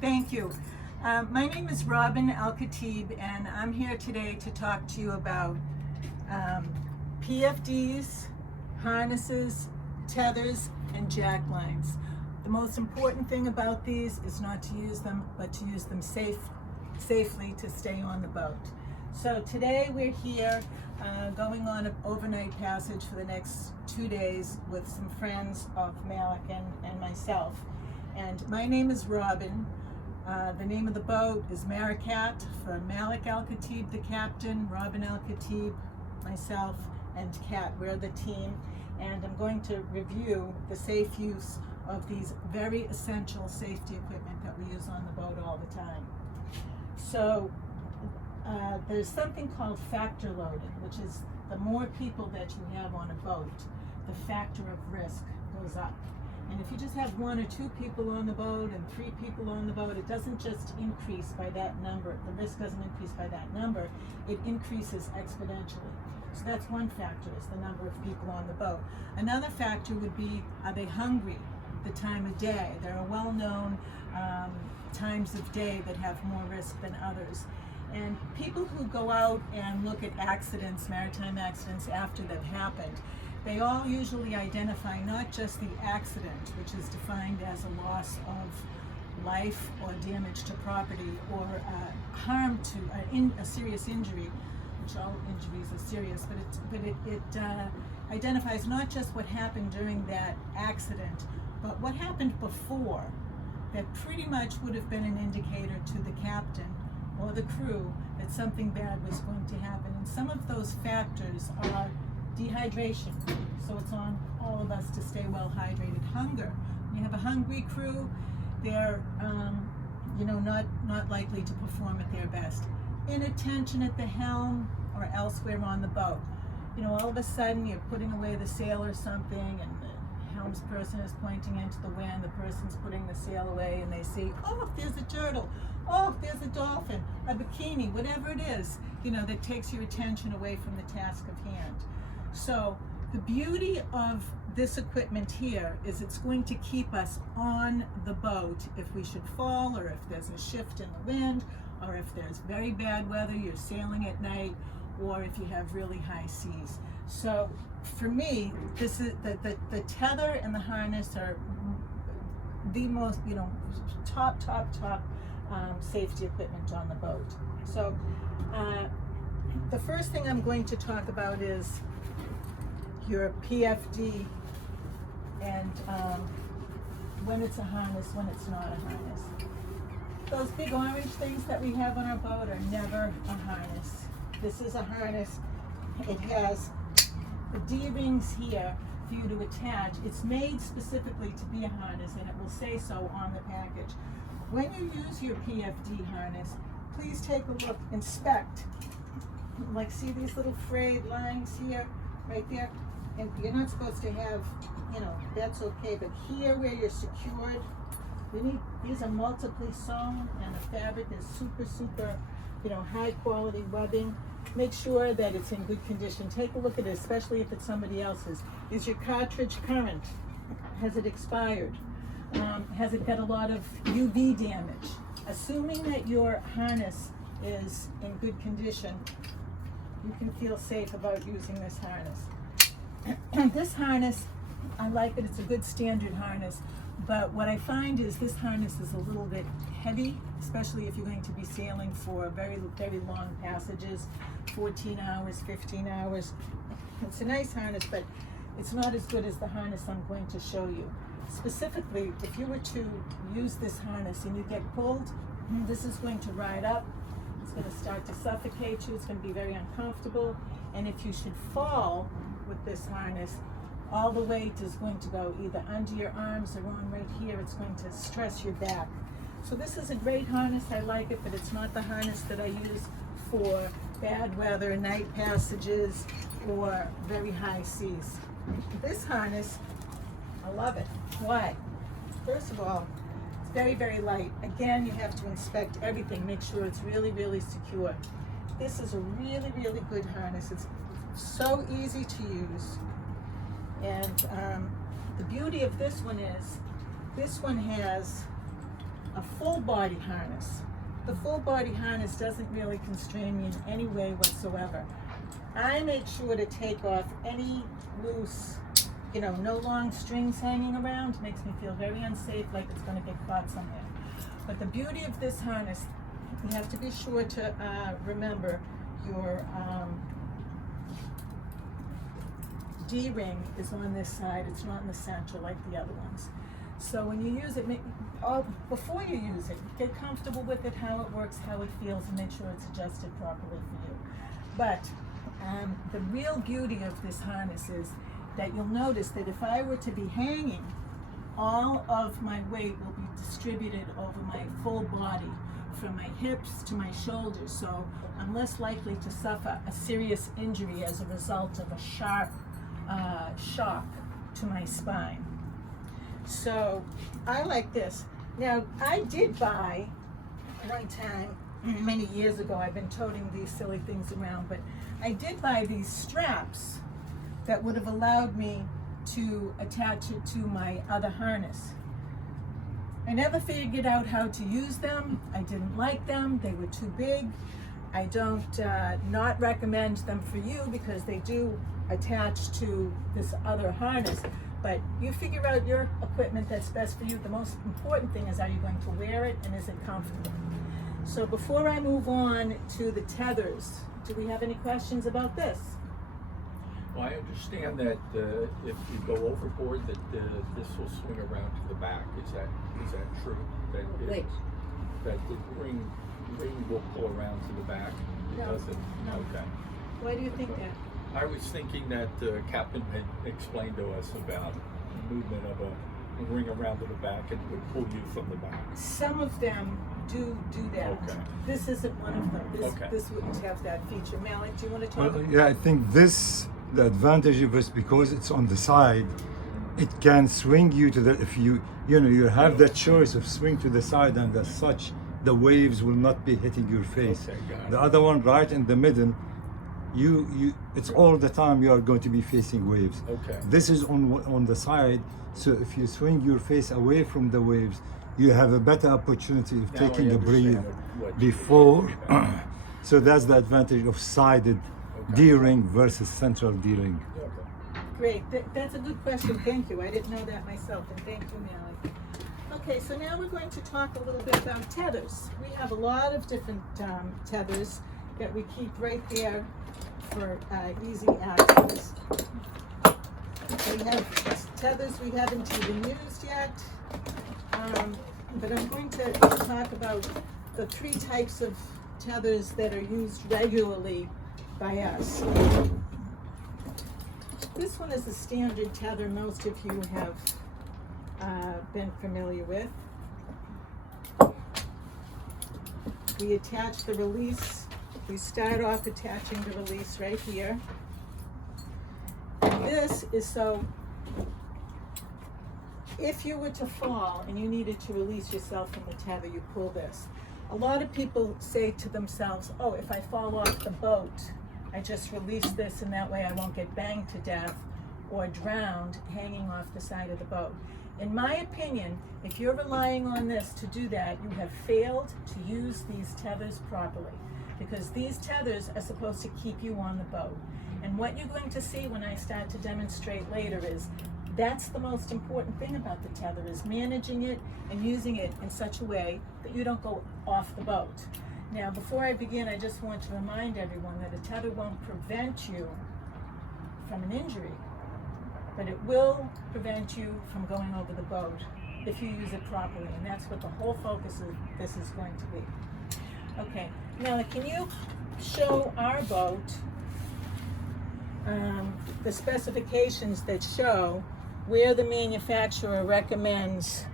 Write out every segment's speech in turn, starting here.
Thank you. My name is Robin Al-Khatib, and I'm here today to talk to you about PFDs, harnesses, tethers, and jack lines. The most important thing about these is not to use them, but to use them safely to stay on the boat. So today we're here going on an overnight passage for the next 2 days with some friends of Malik and myself. And my name is Robin. The name of the boat is Maricat, for Malik Al-Khatib, the captain, Robin Al-Khatib, myself, and Kat. We're the team, and I'm going to review the safe use of these very essential safety equipment that we use on the boat all the time. So there's something called factor loading, which is the more people that you have on a boat, the factor of risk goes up. And if you just have 1 or 2 people on the boat and 3 people on the boat, it doesn't just increase by that number. The risk doesn't increase by that number. It increases exponentially. So that's one factor, is the number of people on the boat. Another factor would be, are they hungry? The time of day. There are well-known times of day that have more risk than others. And people who go out and look at accidents, maritime accidents, after they've happened, they all usually identify not just the accident, which is defined as a loss of life or damage to property or harm to a serious injury, which all injuries are serious, but it identifies not just what happened during that accident, but what happened before that pretty much would have been an indicator to the captain or the crew that something bad was going to happen. And some of those factors are dehydration, so it's on all of us to stay well hydrated. Hunger. When you have a hungry crew, they're not likely to perform at their best. Inattention at the helm or elsewhere on the boat. All of a sudden you're putting away the sail or something, and the helmsperson is pointing into the wind, the person's putting the sail away, and they see, oh, there's a turtle, oh, there's a dolphin, a bikini, whatever it is, that takes your attention away from the task of hand. So the beauty of this equipment here is it's going to keep us on the boat if we should fall, or if there's a shift in the wind, or if there's very bad weather, you're sailing at night, or if you have really high seas. So for me, this is the tether and the harness are the most top safety equipment on the boat. So the first thing I'm going to talk about is your PFD, and when it's a harness, when it's not a harness. Those big orange things that we have on our boat are never a harness. This is a harness. It has the D-rings here for you to attach. It's made specifically to be a harness, and it will say so on the package. When you use your PFD harness, please take a look, inspect. Like, see these little frayed lines here, right there? And you're not supposed to have, that's okay, but here where you're secured, these are multiply sewn, and the fabric is super, high quality webbing. Make sure that it's in good condition. Take a look at it, especially if it's somebody else's. Is your cartridge current? Has it expired? Has it got a lot of UV damage? Assuming that your harness is in good condition, you can feel safe about using this harness. This harness, I like it. It's a good standard harness, but what I find is this harness is a little bit heavy, especially if you're going to be sailing for very, very long passages, 14 hours, 15 hours. It's a nice harness, but it's not as good as the harness I'm going to show you. Specifically, if you were to use this harness and you get pulled, this is going to ride up. It's going to start to suffocate you. It's going to be very uncomfortable. And if you should fall with this harness, all the weight is going to go either under your arms or on right here. It's going to stress your back. So this is a great harness. I like it, but it's not the harness that I use for bad weather, night passages, or very high seas. This harness, I love it. Why? First of all, it's very, very light. Again, you have to inspect everything, make sure it's really, really secure. This is a really, really good harness. It's so easy to use. And the beauty of this one is, this one has a full body harness. The full body harness doesn't really constrain me in any way whatsoever. I make sure to take off any loose, no long strings hanging around. It makes me feel very unsafe, like it's going to get caught somewhere. But the beauty of this harness, you have to be sure to remember your D-ring is on this side. It's not in the center like the other ones. So when you use it, before you use it, get comfortable with it, how it works, how it feels, and make sure it's adjusted properly for you. But the real beauty of this harness is that you'll notice that if I were to be hanging, all of my weight will be distributed over my full body, from my hips to my shoulders. So I'm less likely to suffer a serious injury as a result of a sharp shock to my spine. So I like this. Now, I did buy one time, many years ago, I've been toting these silly things around, but I did buy these straps that would have allowed me to attach it to my other harness. I never figured out how to use them. I didn't like them. They were too big. I don't not recommend them for you because they do attach to this other harness. But you figure out your equipment that's best for you. The most important thing is, are you going to wear it and is it comfortable? So before I move on to the tethers, do we have any questions about this? Well, I understand that if you go overboard, that this will swing around to the back. Is that true? That the ring will pull around to the back? No. Does it? No. Okay. Why do you think that? I was thinking that Captain had explained to us about the movement of a ring around to the back and would pull you from the back. Some of them do that. Okay. This isn't one of them. Okay. This wouldn't have that feature. Malik, do you want to talk? Well, yeah, I think the advantage of this, because it's on the side, it can swing you to the, if you have that choice of swing to the side, and as such, the waves will not be hitting your face. Okay, got it. The other one right in the middle, it's all the time you are going to be facing waves. Okay. This is on the side, so if you swing your face away from the waves, you have a better opportunity of Now I taking a understand breath what before. you're talking So that's the advantage of sided D-ring versus central D-ring. about. Great. That's a good question. Thank you. I didn't know that myself, and thank you, Malik. Okay, so now we're going to talk a little bit about tethers. We have a lot of different tethers that we keep right there for easy access. We have tethers we haven't even used yet, but I'm going to talk about the 3 types of tethers that are used regularly by us. This one is a standard tether most of you have been familiar with. We attach the release. We start off attaching the release right here. And this is so if you were to fall and you needed to release yourself from the tether, you pull this. A lot of people say to themselves, oh, if I fall off the boat, I just release this and that way I won't get banged to death or drowned hanging off the side of the boat. In my opinion, if you're relying on this to do that, you have failed to use these tethers properly, because these tethers are supposed to keep you on the boat. And what you're going to see when I start to demonstrate later is that's the most important thing about the tether, is managing it and using it in such a way that you don't go off the boat. Now, before I begin, I just want to remind everyone that a tether won't prevent you from an injury, but it will prevent you from going over the boat if you use it properly, and that's what the whole focus of this is going to be. Okay, now can you show our boat the specifications that show where the manufacturer recommends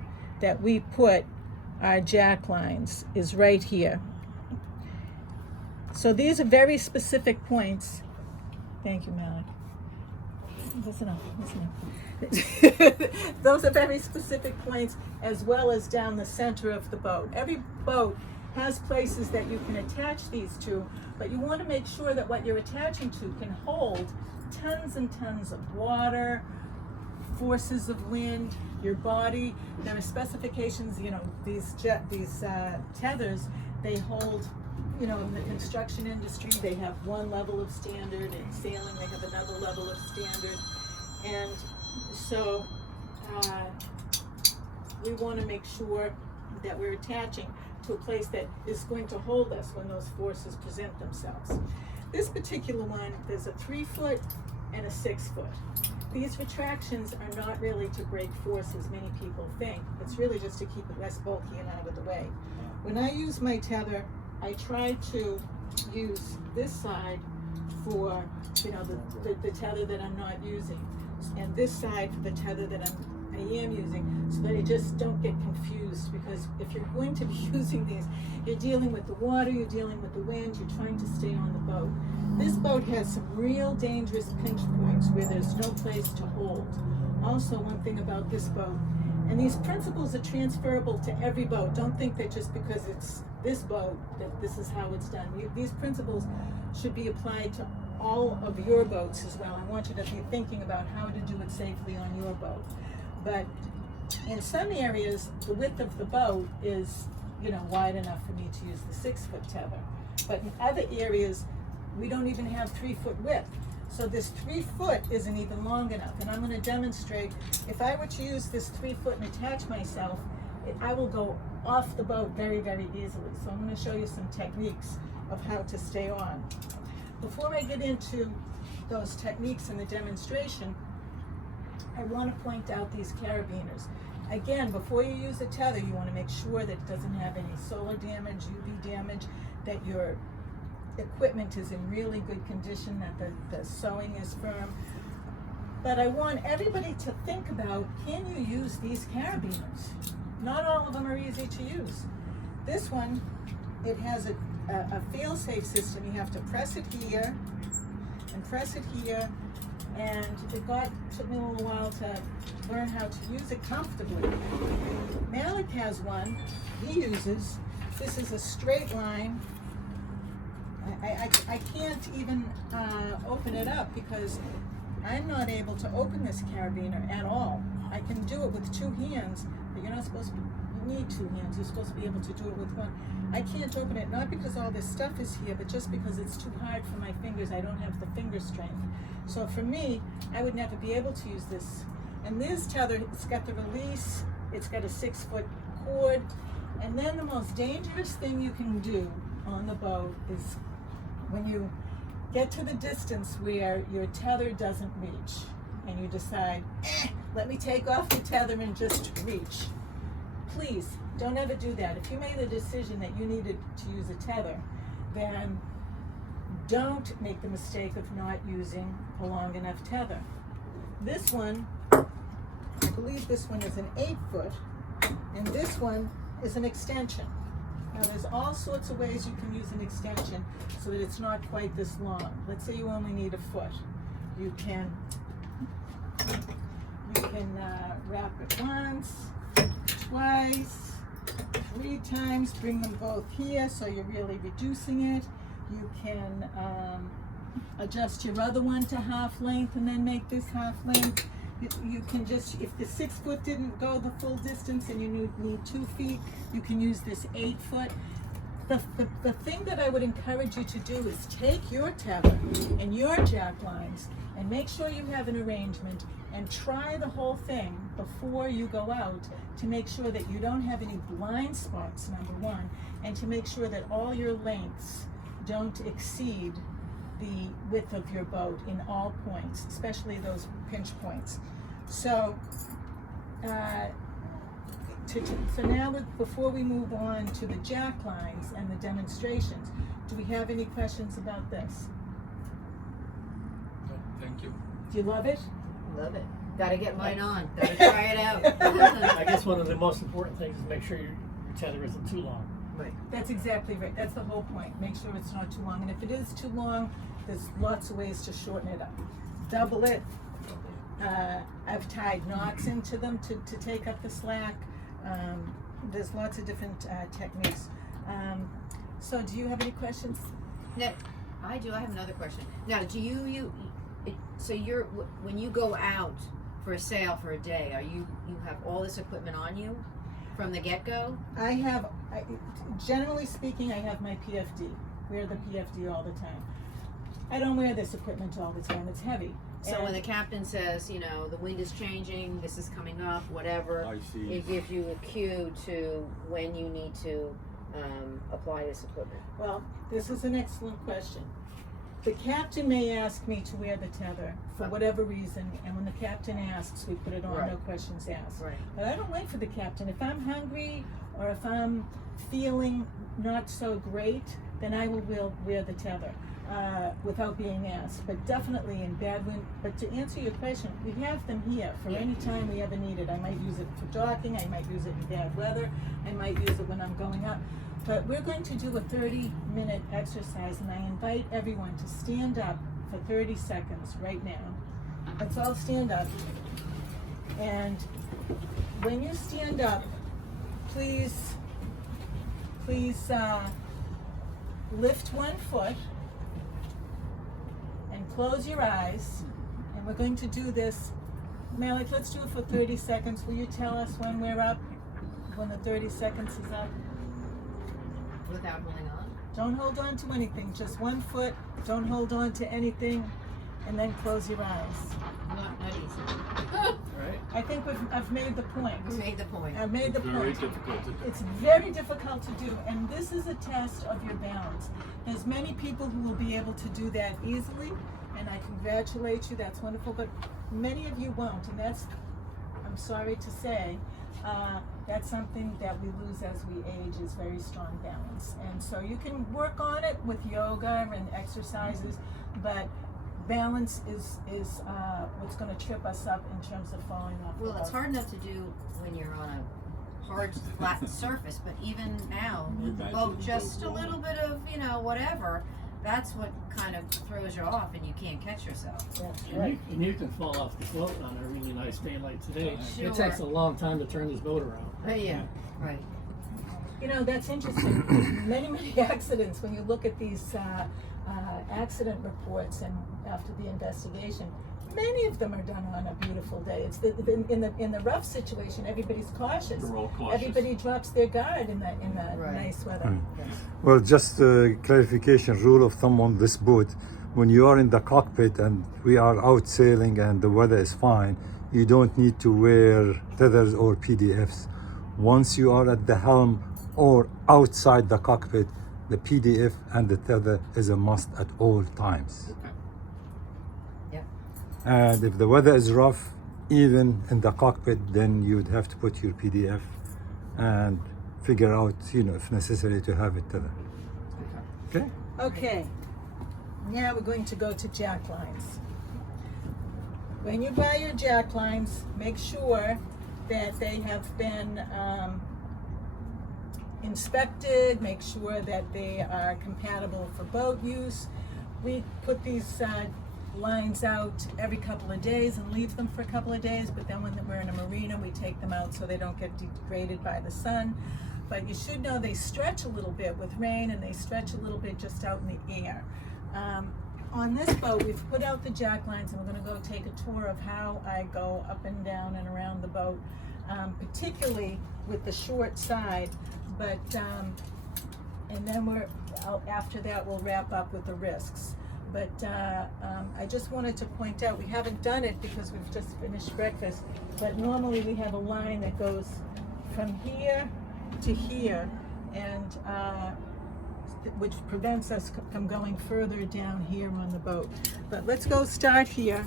that we put our jack lines is right here. So these are very specific points. Thank you, Malik. Listen up. Those are very specific points, as well as down the center of the boat. Every boat has places that you can attach these to, but you want to make sure that what you're attaching to can hold tons and tons of water, forces of wind, your body. There are specifications, you know, these tethers, they hold, you know, in the construction industry, they have one level of standard. In sailing, they have another level of standard. And so we want to make sure that we're attaching to a place that is going to hold us when those forces present themselves. This particular one, there's a 3-foot and a 6-foot. These retractions are not really to break forces, many people think. It's really just to keep it less bulky and out of the way. When I use my tether, I try to use this side for, you know, the tether that I'm not using, and this side for the tether that I am using, so that I just don't get confused, because if you're going to be using these, you're dealing with the water, you're dealing with the wind, you're trying to stay on the boat. This boat has some real dangerous pinch points where there's no place to hold. Also, one thing about this boat, and these principles are transferable to every boat. Don't think that just because it's this boat that this is how it's done. These principles should be applied to all of your boats as well. I want you to be thinking about how to do it safely on your boat. But in some areas, the width of the boat is, you know, wide enough for me to use the 6-foot tether. But in other areas, we don't even have 3-foot width. So this 3-foot isn't even long enough. And I'm going to demonstrate, if I were to use this 3-foot and attach myself, I will go off the boat very, very easily. So I'm going to show you some techniques of how to stay on. Before I get into those techniques in the demonstration, I want to point out these carabiners. Again, before you use a tether, you want to make sure that it doesn't have any solar damage, UV damage, that your equipment is in really good condition, that the sewing is firm. But I want everybody to think about, can you use these carabiners? Not all of them are easy to use. This one, it has a fail-safe system. You have to press it here and press it here, and took me a little while to learn how to use it comfortably. Malik has one he uses. This is a straight line. I can't even open it up because I'm not able to open this carabiner at all. I can do it with 2 hands, but you're not supposed to. You need 2 hands. You're supposed to be able to do it with 1. I can't open it, not because all this stuff is here, but just because it's too hard for my fingers. I don't have the finger strength. So for me, I would never be able to use this. And this tether, it's got the release, it's got a 6-foot cord, and then the most dangerous thing you can do on the boat is when you get to the distance where your tether doesn't reach, and you decide, let me take off the tether and just reach. Please, don't ever do that. If you made the decision that you needed to use a tether, then don't make the mistake of not using a long enough tether. This one, I believe this one is an 8-foot, and this one is an extension. Now there's all sorts of ways you can use an extension so that it's not quite this long. Let's say you only need 1 foot. You can wrap it once, twice, 3 times, bring them both here so you're really reducing it. You can adjust your other one to half length and then make this half length. You can just, if the 6-foot didn't go the full distance and you need 2 feet, you can use this 8-foot. The thing that I would encourage you to do is take your tether and your jack lines and make sure you have an arrangement and try the whole thing before you go out to make sure that you don't have any blind spots, number 1, and to make sure that all your lengths don't exceed the width of your boat in all points, especially those pinch points. So, so now before we move on to the jack lines and the demonstrations, do we have any questions about this? No, thank you. Do you love it? Love it. Gotta get mine on. Gotta try it out. I guess one of the most important things is make sure your tether isn't too long. Right. That's exactly right. That's the whole point. Make sure it's not too long. And if it is too long, there's lots of ways to shorten it up. Double it. I've tied knots into them to take up the slack. There's lots of different techniques. So do you have any questions? Now, I do. I have another question. Now, do so when you go out for a sail for a day, you have all this equipment on you from the get-go? Generally speaking, I have my PFD. Wear the PFD all the time. I don't wear this equipment all the time. It's heavy. So when the captain says, you know, the wind is changing, this is coming up, whatever, I see. it gives you a cue to when you need to apply this equipment. Well, this is an excellent question. The captain may ask me to wear the tether for whatever reason, and when the captain asks, we put it on, no questions asked. Right. But I don't wait for the captain. If I'm hungry or if I'm feeling not so great, then I will wear the tether without being asked. But definitely in bad wind. But to answer your question, we have them here for any time we ever need it. I might use it for docking. I might use it in bad weather. I might use it when I'm going up. But we're going to do a 30-minute exercise, and I invite everyone to stand up for 30 seconds right now. Let's all stand up. And when you stand up, please lift one foot and close your eyes. And we're going to do this. Malik, let's do it for 30 seconds. Will you tell us when we're up, when the 30 seconds is up? Without holding on? Don't hold on to anything, just one foot. Don't hold on to anything, and then close your eyes. Not easy. Right? I think I've made the point. We made the point. I've made the Very point. difficult to do. It's very difficult to do, and this is a test of your balance. There's many people who will be able to do that easily, and I congratulate you, that's wonderful, but many of you won't, and that's, I'm sorry to say, that's something that we lose as we age, is very strong balance. And so you can work on it with yoga and exercises, but balance is what's going to trip us up in terms of falling off. Well, the it's boat. hard enough to do when you're on a hard, flat surface, but even now, You with the imagine boat the just boat a little bit of, you know, whatever, that's what kind of throws you off and you can't catch yourself. That's And right. you can fall off the float on a really nice day like today. Sure. It takes a long time to turn this boat around. Yeah, right. You know, that's interesting. many accidents, when you look at these accident reports and after the investigation, many of them are done on a beautiful day. It's in the rough situation, everybody's cautious. They're all cautious. Everybody drops their guard in the Right. nice weather. Yes. Well, just a clarification, rule of thumb on this boat: when you are in the cockpit and we are out sailing and the weather is fine, you don't need to wear tethers or PDFs. Once you are at the helm or outside the cockpit, the PDF and the tether is a must at all times. Okay. Yep. And if the weather is rough, even in the cockpit, then you would have to put your PDF and figure out, you know, if necessary, to have it tether. Okay? Okay, now we're going to go to jack lines. When you buy your jack lines, make sure that they have been inspected, make sure that they are compatible for boat use. We put these lines out every couple of days and leave them for a couple of days, but then when we're in a marina, we take them out so they don't get degraded by the sun. But you should know they stretch a little bit with rain, and they stretch a little bit just out in the air. On this boat, we've put out the jack lines, and we're going to go take a tour of how I go up and down and around the boat, particularly with the short side. But and then after that we'll wrap up with the risks. But I just wanted to point out, we haven't done it because we've just finished breakfast, but normally we have a line that goes from here to here, and which prevents us from going further down here on the boat. But let's go start here.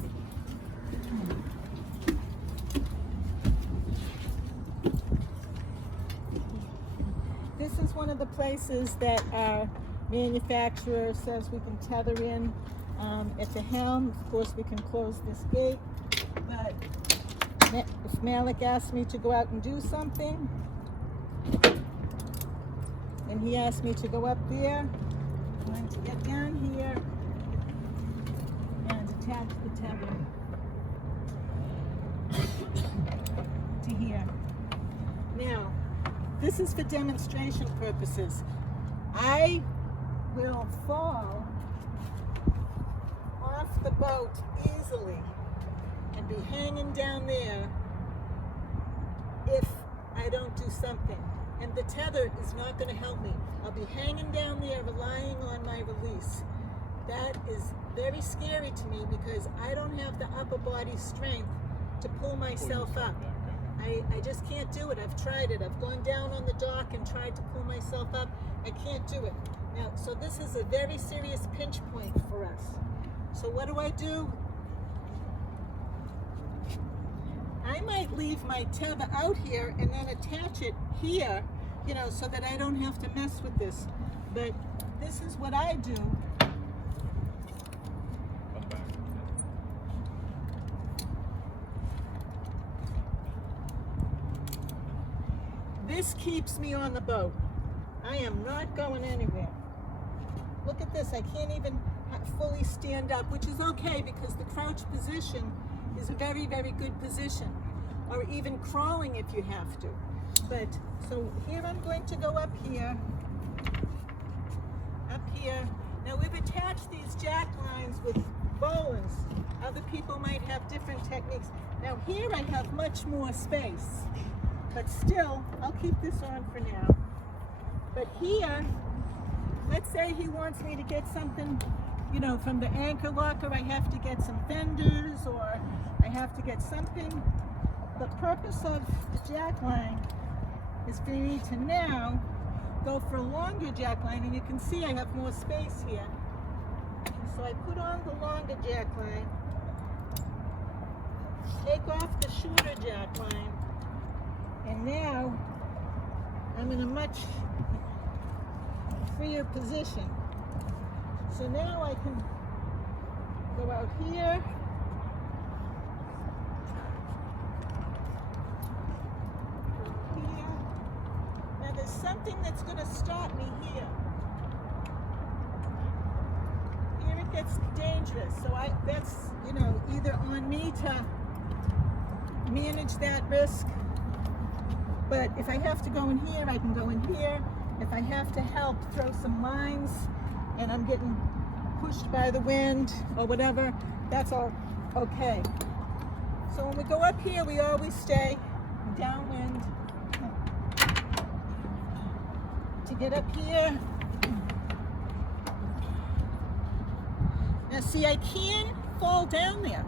This is one of the places that our manufacturer says we can tether in at the helm. Of course, we can close this gate, but if Malik asked me to go out and do something, and he asked me to go up there, I'm going to get down here and attach the tether to here. Now, this is for demonstration purposes. I will fall off the boat easily and be hanging down there if I don't do something. And the tether is not going to help me. I'll be hanging down there relying on my release. That is very scary to me because I don't have the upper body strength to pull myself up. I just can't do it. I've tried it. I've gone down on the dock and tried to pull myself up. I can't do it. Now, so this is a very serious pinch point for us. So what do? I might leave my tether out here and then attach it here, you know, so that I don't have to mess with this. But this is what I do. Come back. This keeps me on the boat. I am not going anywhere. Look at this. I can't even fully stand up, which is okay because the crouch position is a very, very good position. Or even crawling if you have to. But, so here I'm going to go up here. Up here. Now we've attached these jack lines with bowlines. Other people might have different techniques. Now here I have much more space. But still, I'll keep this on for now. But here, let's say he wants me to get something, you know, from the anchor locker. I have to get some fenders or I have to get something. The purpose of the jack line is for me to now go for a longer jack line, and you can see I have more space here. So I put on the longer jack line, take off the shorter jack line, and now I'm in a much freer position. So now I can go out here. Now there's something that's going to stop me here. Here it gets dangerous. So that's, you know, either on me to manage that risk. But if I have to go in here, I can go in here. If I have to help throw some lines and I'm getting pushed by the wind or whatever, that's all okay. So when we go up here, we always stay downwind. To get up here. Now see, I can fall down there.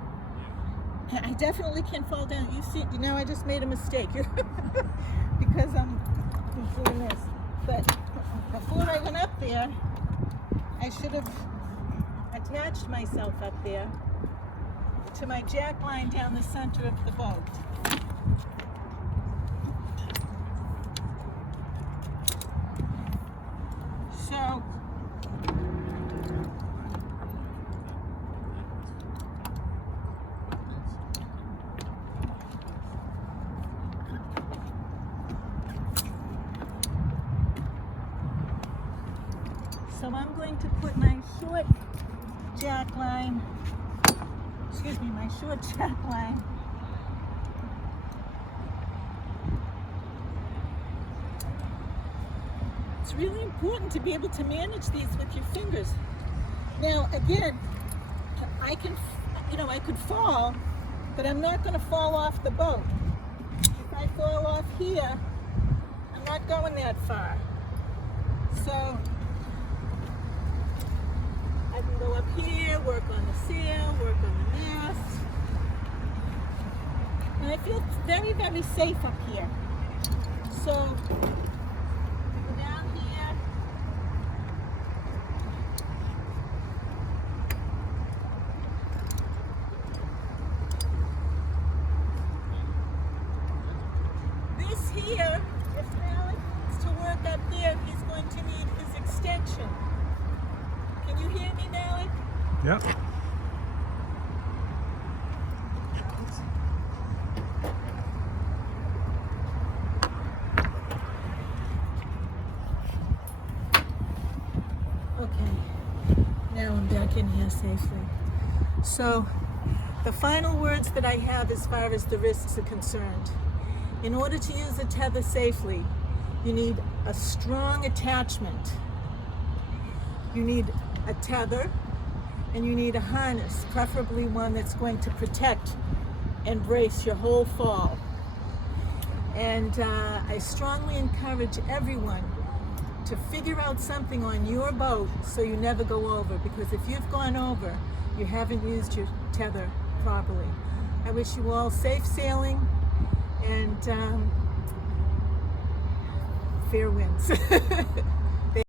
I definitely can fall down. You see, you know, I just made a mistake because I'm doing this. But before I went up there, I should have attached myself up there to my jack line down the center of the boat. So, I'm going to put my short jack line, my short jack line It's really important to be able to manage these with your fingers. Now, again, I could fall, but I'm not going to fall off the boat. If I fall off here, I'm not going that far. So I can go up here, work on the sail, work on the mast. And I feel very, very safe up here. So go down here. This here, if Malik needs to work up there, he's going to need his extension. Can you hear me, Malik? Yeah. Now I'm back in here safely. So the final words that I have as far as the risks are concerned. In order to use a tether safely, you need a strong attachment. You need a tether, and you need a harness, preferably one that's going to protect and brace your whole fall. And I strongly encourage everyone to figure out something on your boat so you never go over, because if you've gone over, you haven't used your tether properly. I wish you all safe sailing and fair winds.